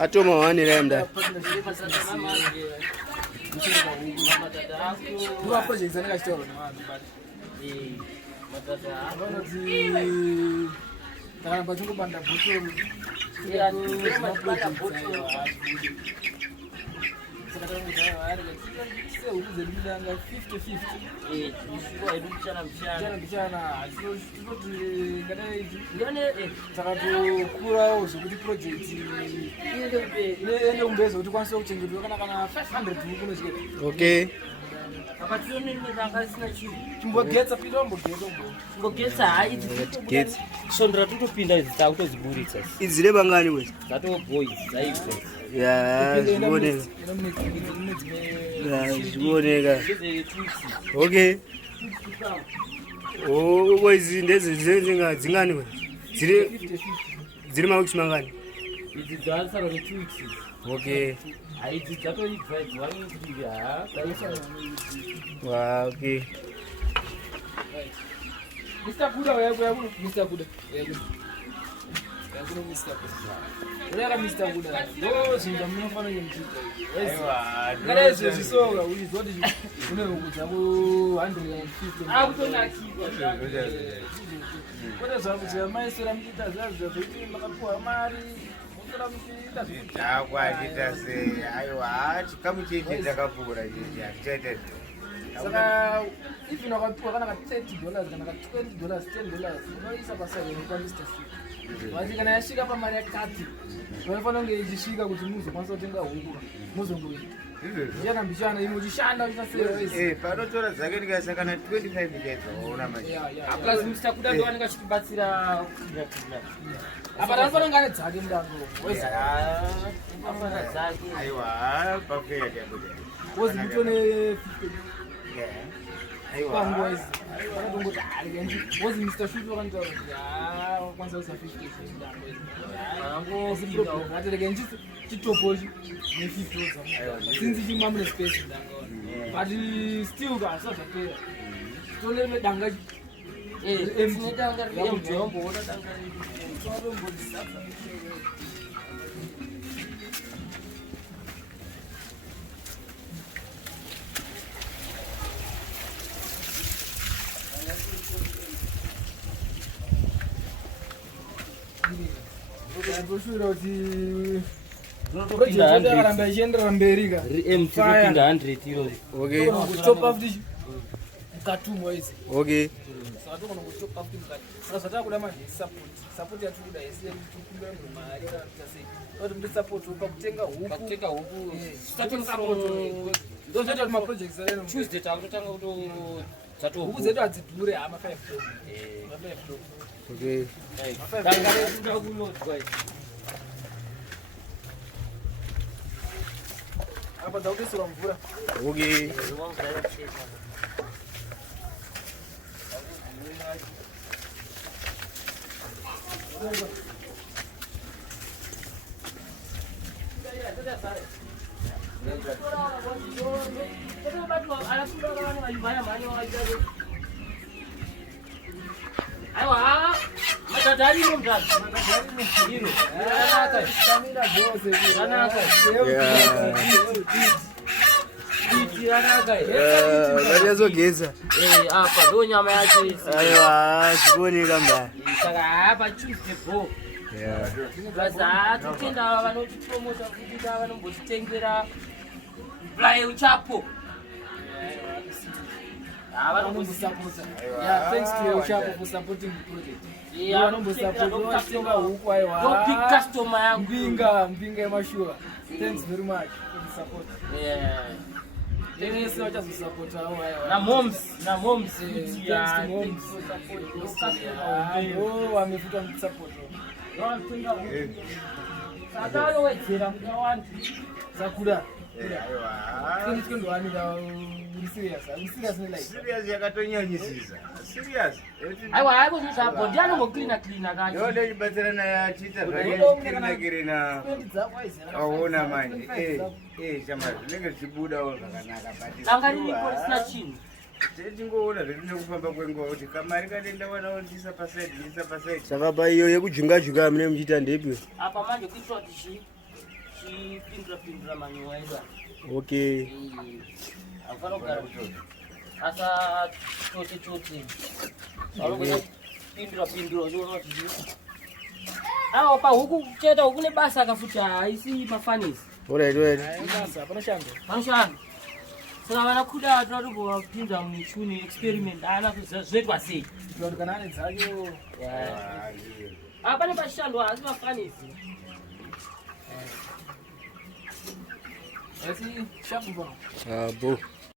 Atoma wani remda. Okay. Sondra tutopinda dzitakutodziburitsa idzire bangani we dzatoboy dzaidzo zvioneka. Okay. Oh, kwaizi ndedze dzingani we dziri mawikisi mangani? idzi dzasara ne 2 weeks. Okay. Haidzi dzatoibvaidzwa kuti Wow, okay. Mr. Buddha, where Mr. Buddha? Mr. Buddha. Those in the Mufano in There is a song which is what you know, 150. I would not keep what is up with your master and poor Mari? If you know $30, $20, $10, no is a person who comes to see. Why you can shake up a Maria Cati? Whenever you see a good news, once I think of Muslim. Jana Bishana, you would shine out the say, Parotora Zagaga second 25 minutes. Plus, Mr. Kuda, you want to get Batsira. But I'm going to tag him down. Was it was Mr. Sugar and once I was a 50. Again, just to oppose since you mum space, but he still got such a player. So let me down. Okay. Okay. Okay. Geza. Apa do nyama yacho. Aiwa, zvikuoneka mbaya. Saka hapa Tuesday bro. Yeah. Baza tutenda vanoti promoter kuti vanombotitengera fly uchapo. Yeah, thanks to your chap for supporting the project. Yeah, no big customer yangu. Mbinga mashua. Thanks very much for the support. Yeah. Yes, I just support na moms. Thanks to moms. Oh, amefuta support. Sadalo wedzera mkawanti. Sakura. Aiwa. Serious yakatonyanyisisa. Serious. Aiwa hapo sasa hapo ndiano mo clean kaje. Yode ibatsirana ya chita kirina. Aona manje. Chama zvinenge zvibuda wo zvakanaka but. Dangari ni polisi na chini. Tingoona zvetine kufamba kwenguva kuti kamari kadenda wanawo ndisa pasaidi. Saka paiyo yekujunga-junga mune muchiita ndepi? Apa manje kuitwa kuti chipindura manyowa edu. Okay. Afana kugara asa chote. Alikuwa pindura zvoona kuti awo pa huku cheta huku ne basa akafuta haisi mafanisi. Alright. Basa panoshanda. Saka vanakuda vatatu vapinza muchuni experiment ana zvoitwa sei. Kuti kana ane dzacho. Apa ne pashandwa asi mafanisi. Asi shabu bwana. Bo.